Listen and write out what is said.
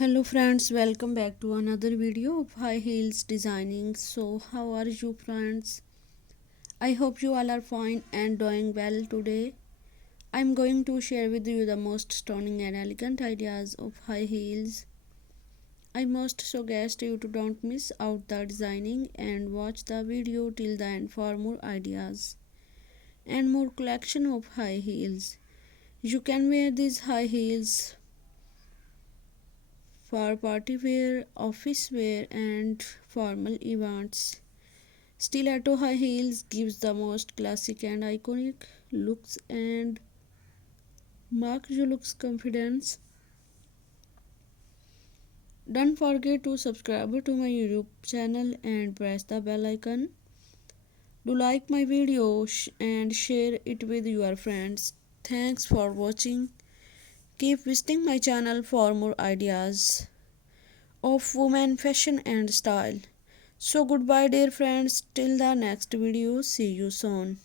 Hello friends, welcome back to another video of high heels designing. So how are you friends? I hope you all are fine and doing well today. I'm going to share with you the most stunning and elegant ideas of high heels. I must suggest you to don't miss out the designing and watch the video till the end for more ideas and more collection of high heels. You can wear these high heels for party wear, office wear and formal events. Stiletto high heels gives the most classic and iconic looks and mark your looks confidence. Don't forget to subscribe to my YouTube channel and press the bell icon. Do like my video and share it with your friends. Thanks for watching. Keep visiting my channel for more ideas of women fashion and style. So goodbye dear friends, till the next video, see you soon.